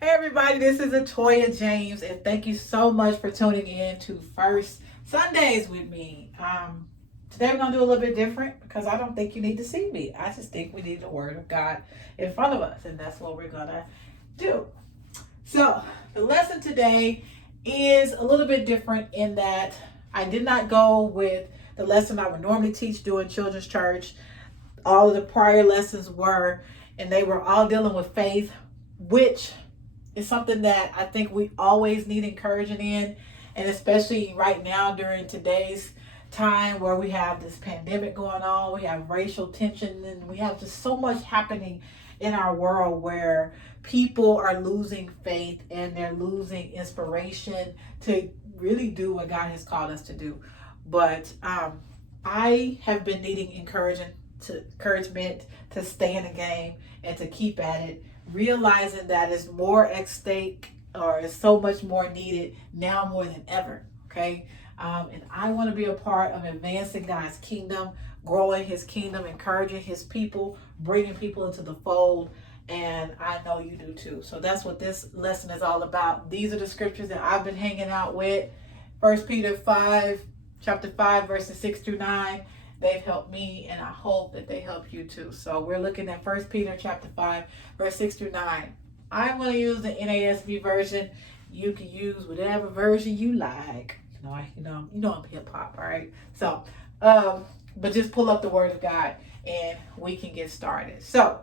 Hey everybody, this is Atoya James, and thank you so much for tuning in to First Sundays with me. Today we're gonna do a little bit different because I don't think you need to see me. I just think we need the Word of God in front of us, and that's what we're gonna do. So the lesson today is a little bit different in that I did not go with the lesson I would normally teach during children's church. All of the prior lessons were, and they were all dealing with faith, which is something that I think we always need encouraging in, and especially right now during today's time where we have this pandemic going on, we have racial tension, and we have just so much happening in our world where people are losing faith and they're losing inspiration to really do what God has called us to do. But I have been needing encouragement to stay in the game and to keep at it, realizing that it's more at stake or it's so much more needed now more than ever. Okay. And I want to be a part of advancing God's kingdom, growing his kingdom, encouraging his people, bringing people into the fold. And I know you do too. So that's what this lesson is all about. These are the scriptures that I've been hanging out with. First Peter 5, chapter 5, verses 6 through 9. They've helped me, and I hope that they help you too. So we're looking at First Peter chapter 5, verse 6 through 9. I'm going to use the NASB version. You can use whatever version you like. I'm hip hop, all right? So, but just pull up the Word of God, and we can get started. So,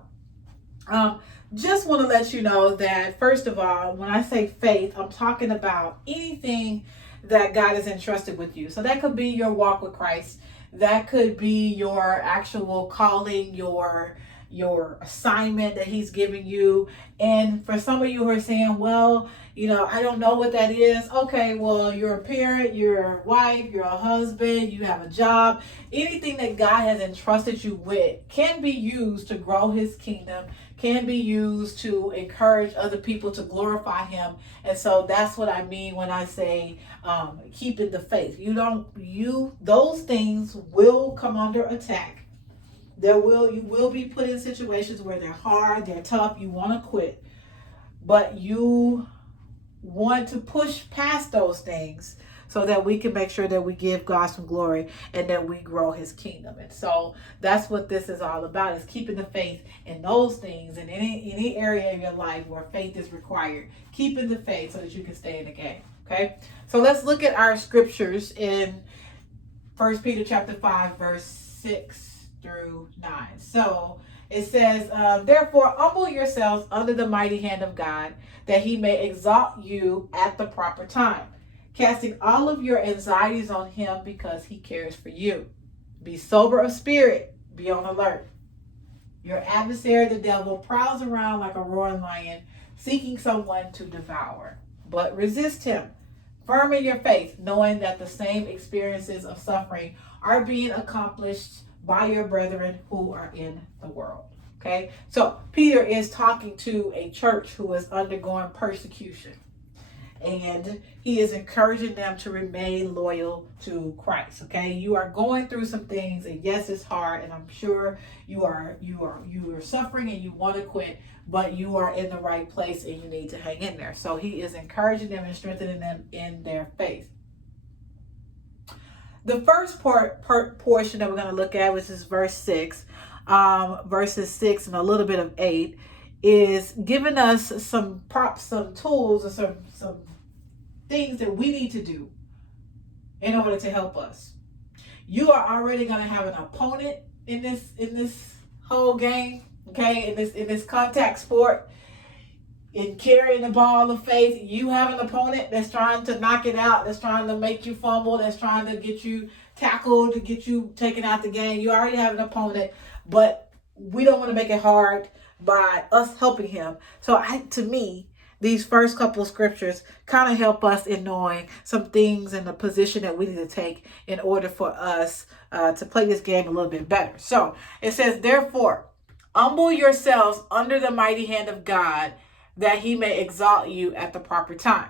just want to let you know that first of all, when I say faith, I'm talking about anything that God has entrusted with you. So that could be your walk with Christ. That could be your actual calling, your assignment that he's giving you. And for some of you who are saying, well, I don't know what that is. Okay, well, you're a parent, you're a wife, you're a husband, you have a job. Anything that God has entrusted you with can be used to grow his kingdom, can be used to encourage other people to glorify him. And so that's what I mean when I say keeping the faith. Those things will come under attack. You will be put in situations where they're hard, they're tough, you want to quit, but you want to push past those things so that we can make sure that we give God some glory and that we grow his kingdom. And so that's what this is all about, is keeping the faith in those things, in any area of your life where faith is required. Keeping the faith so that you can stay in the game. Okay, so let's look at our scriptures in First Peter chapter 5, verse 6 through 9. So it says, therefore, humble yourselves under the mighty hand of God, that he may exalt you at the proper time, casting all of your anxieties on him because he cares for you. Be sober of spirit, be on alert. Your adversary, the devil, prowls around like a roaring lion, seeking someone to devour. But resist him, firm in your faith, knowing that the same experiences of suffering are being accomplished by your brethren who are in the world. Okay, so Peter is talking to a church who is undergoing persecution, and he is encouraging them to remain loyal to Christ. Okay, you are going through some things, and yes, it's hard, and I'm sure you are suffering and you want to quit, but you are in the right place and you need to hang in there. So he is encouraging them and strengthening them in their faith. The first portion that we're going to look at, which is verse 6, verses 6 and a little bit of 8, is giving us some props, some tools, or some things that we need to do in order to help us. You are already going to have an opponent in this whole game, okay? In this contact sport. In carrying the ball of faith, you have an opponent that's trying to knock it out, that's trying to make you fumble, that's trying to get you tackled, to get you taken out the game. You already have an opponent, but we don't want to make it hard by us helping him. So to me, these first couple of scriptures kind of help us in knowing some things and the position that we need to take in order for us to play this game a little bit better. So it says, therefore, humble yourselves under the mighty hand of God, that he may exalt you at the proper time.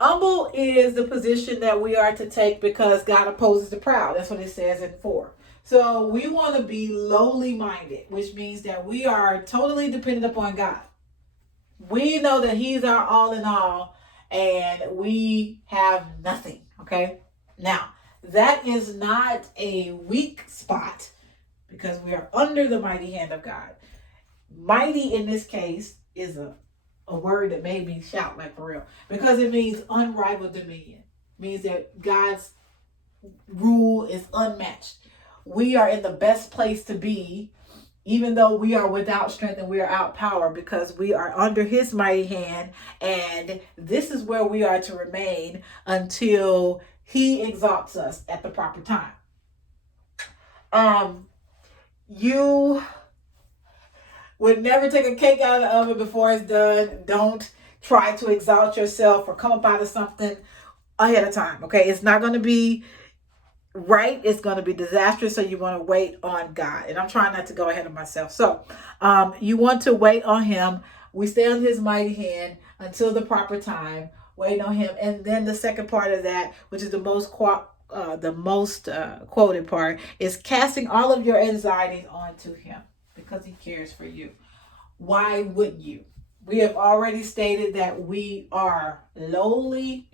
Humble is the position that we are to take because God opposes the proud. That's what it says in 4. So we want to be lowly minded, which means that we are totally dependent upon God. We know that he's our all in all, and we have nothing. Okay. Now, that is not a weak spot because we are under the mighty hand of God. Mighty in this case is a word that made me shout like for real because it means unrivaled dominion. It means that God's rule is unmatched. We are in the best place to be, even though we are without strength and we are out power, because we are under his mighty hand, and this is where we are to remain until he exalts us at the proper time. You would never take a cake out of the oven before it's done. Don't try to exalt yourself or come up out of something ahead of time. Okay, it's not going to be right. It's going to be disastrous. So you want to wait on God. And I'm trying not to go ahead of myself. So you want to wait on him. We stay on his mighty hand until the proper time. Wait on him. And then the second part of that, which is the most quoted part, is casting all of your anxieties onto him because he cares for you. Why wouldn't you? We have already stated that we are lowly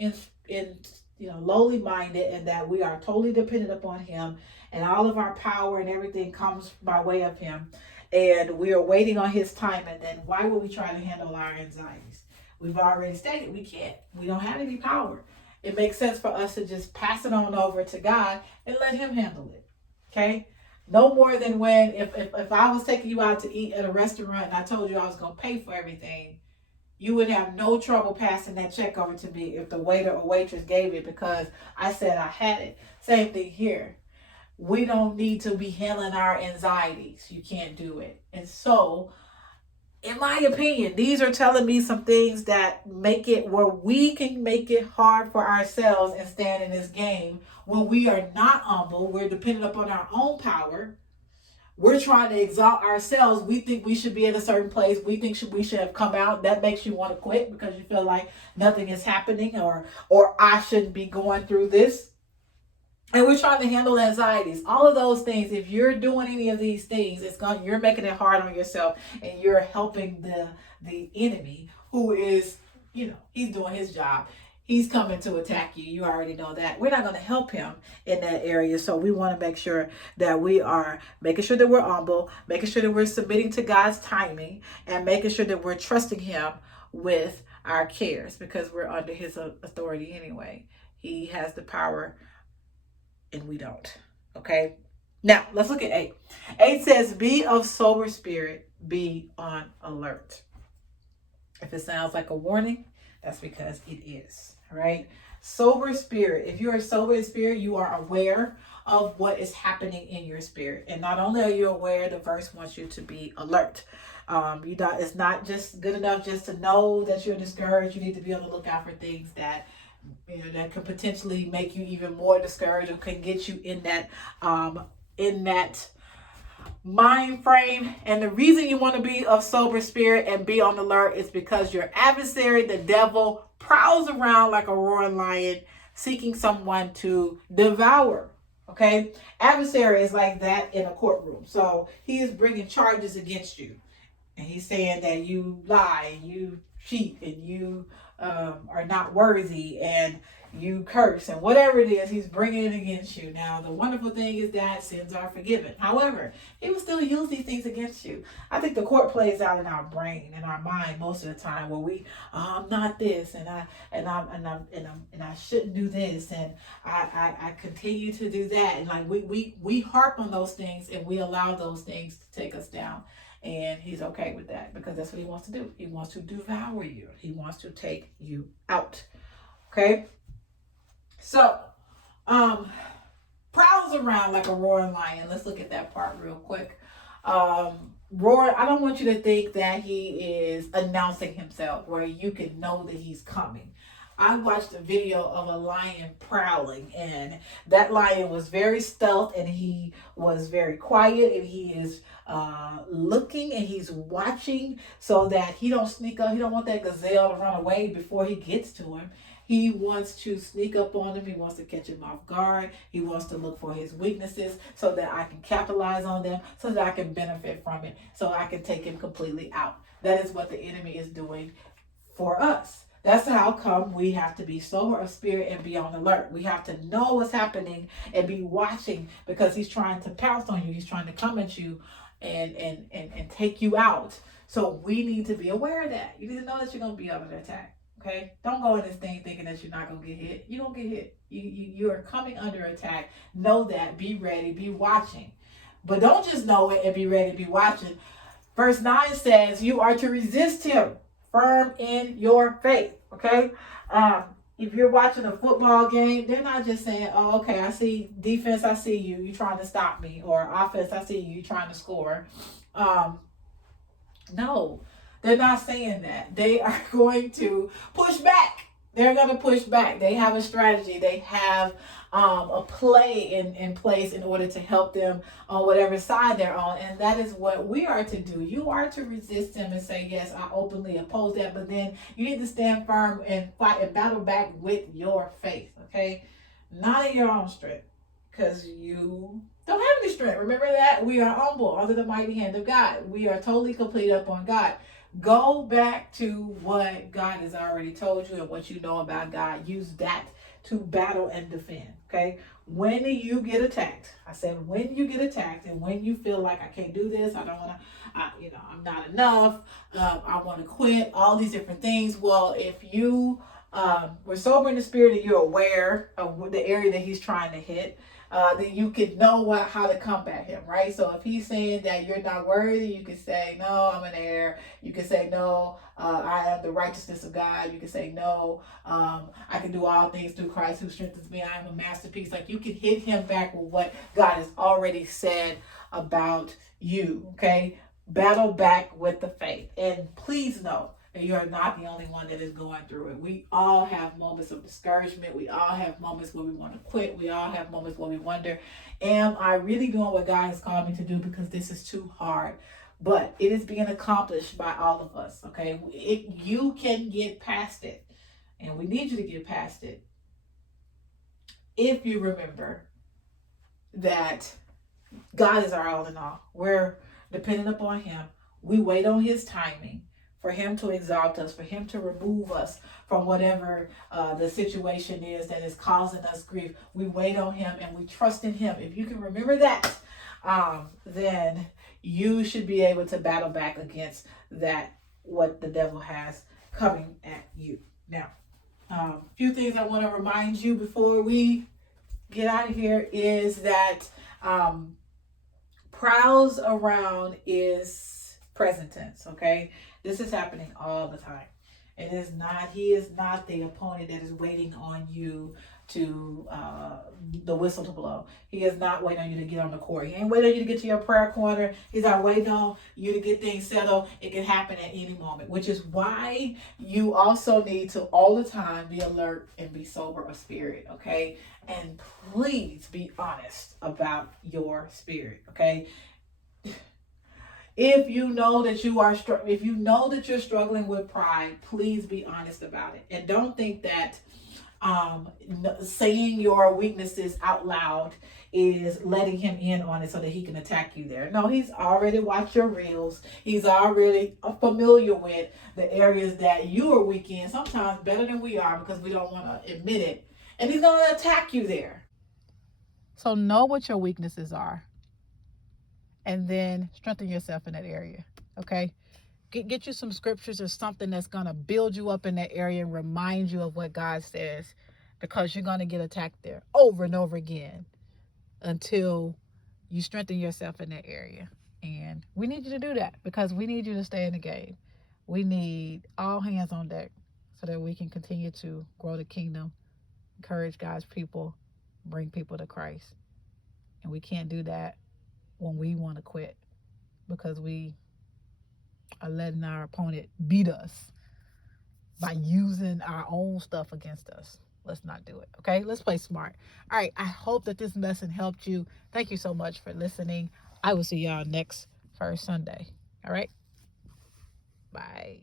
lowly minded, and that we are totally dependent upon him, and all of our power and everything comes by way of him, and we are waiting on his time. And then why would we try to handle our anxieties? We've already stated we can't. We don't have any power. It makes sense for us to just pass it on over to God and let him handle it. Okay? No more than when if I was taking you out to eat at a restaurant and I told you I was going to pay for everything, you would have no trouble passing that check over to me if the waiter or waitress gave it because I said I had it. Same thing here. We don't need to be handling our anxieties. You can't do it. And so, in my opinion, these are telling me some things that make it where we can make it hard for ourselves and stand in this game when we are not humble. We're dependent upon our own power. We're trying to exalt ourselves. We think we should be at a certain place. We think we should have come out. That makes you want to quit because you feel like nothing is happening, or I shouldn't be going through this. And we're trying to handle anxieties. All of those things, if you're doing any of these things, you're making it hard on yourself, and you're helping the enemy who is, he's doing his job. He's coming to attack you. You already know that. We're not going to help him in that area. So we want to make sure that we are making sure that we're humble, making sure that we're submitting to God's timing, and making sure that we're trusting him with our cares because we're under his authority anyway. He has the power and we don't. Okay? Now, let's look at 8. 8 says, be of sober spirit, be on alert. If it sounds like a warning, that's because it is. All right. Sober spirit. If you're a sober spirit, you are aware of what is happening in your spirit. And not only are you aware, the verse wants you to be alert. It's not just good enough just to know that you're discouraged. You need to be on the lookout for things that that could potentially make you even more discouraged or can get you in that mind frame. And the reason you want to be of sober spirit and be on alert is because your adversary, the devil, prowls around like a roaring lion seeking someone to devour. Okay? Adversary is like that in a courtroom. So he is bringing charges against you. And he's saying that you lie, and you cheat, and you are not worthy, and you curse, and whatever it is, he's bringing it against you. Now, the wonderful thing is that sins are forgiven. However, he will still use these things against you. I think the court plays out in our brain, in our mind, most of the time, where I'm not this, and I shouldn't do this, and I continue to do that, and like we harp on those things, and we allow those things to take us down. And he's okay with that because that's what he wants to do. He wants to devour you. He wants to take you out. Okay? So, prowls around like a roaring lion. Let's look at that part real quick. Roar, I don't want you to think that he is announcing himself where you can know that he's coming. I watched a video of a lion prowling, and that lion was very stealth, and he was very quiet, and he is looking, and he's watching so that he don't sneak up. He don't want that gazelle to run away before he gets to him. He wants to sneak up on him. He wants to catch him off guard. He wants to look for his weaknesses so that I can capitalize on them, so that I can benefit from it, so I can take him completely out. that is what the enemy is doing for us. That's how come we have to be sober of spirit and be on alert. We have to know what's happening and be watching, because he's trying to pounce on you. He's trying to come at you and take you out. So we need to be aware of that. You need to know that you're going to be under attack. Okay? Don't go in this thing thinking that you're not going to get hit. You're going to get hit. You are coming under attack. Know that. Be ready. Be watching. But don't just know it and be ready to be watching. Verse 9 says you are to resist him firm in your faith. Okay? If you're watching a football game, they're not just saying, oh, okay, I see defense, I see you, you're trying to stop me, or offense, I see you, you're trying to score. No, they're not saying that. They are going to push back. They're going to push back. They have a strategy. They have a play in place in order to help them on whatever side they're on. And that is what we are to do. You are to resist them and say, yes, I openly oppose that. But then you need to stand firm and fight and battle back with your faith. Okay? Not in your own strength. Because you don't have any strength. Remember that? We are humble under the mighty hand of God. We are totally complete upon God. Go back to what God has already told you and what you know about God. Use that to battle and defend. Okay? When you get attacked, I said when you get attacked and when you feel like I can't do this, I don't want to, I'm not enough, I want to quit, all these different things. Well, if you were sober in the spirit and you're aware of the area that he's trying to hit, then you can know how to combat him, right? So if he's saying that you're not worthy, you can say, no, I'm an heir. You can say, no, I am the righteousness of God. You can say, no, I can do all things through Christ who strengthens me. I am a masterpiece. Like, you can hit him back with what God has already said about you, okay? Battle back with the faith. And please know, and you are not the only one that is going through it. We all have moments of discouragement. We all have moments where we want to quit. We all have moments where we wonder, am I really doing what God has called me to do, because this is too hard? But it is being accomplished by all of us, okay? You can get past it, and we need you to get past it if you remember that God is our all in all. We're dependent upon him. We wait on his timing for him to exalt us, for him to remove us from whatever the situation is that is causing us grief. We wait on him and we trust in him. If you can remember that, then you should be able to battle back against that, what the devil has coming at you. Now, a few things I want to remind you before we get out of here is that prowls around is present tense, okay? This is happening all the time. It is not, he is not the opponent that is waiting on you to the whistle to blow. He is not waiting on you to get on the court. He ain't waiting on you to get to your prayer corner. He's not waiting on you to get things settled. It can happen at any moment, which is why you also need to all the time be alert and be sober of spirit, okay? And please be honest about your spirit, okay? If you know that you're struggling with pride, please be honest about it. And don't think that saying your weaknesses out loud is letting him in on it so that he can attack you there. No, he's already watched your reels. He's already familiar with the areas that you are weak in, sometimes better than we are, because we don't want to admit it. And he's going to attack you there. So know what your weaknesses are, and then strengthen yourself in that area, okay? Get you some scriptures or something that's going to build you up in that area and remind you of what God says, because you're going to get attacked there over and over again until you strengthen yourself in that area. And we need you to do that, because we need you to stay in the game. We need all hands on deck so that we can continue to grow the kingdom, encourage God's people, bring people to Christ. And we can't do that when we want to quit, because we are letting our opponent beat us by using our own stuff against us. Let's not do it, okay? Let's play smart. All right, I hope that this lesson helped you. Thank you so much for listening. I will see y'all next First Sunday. All right? Bye.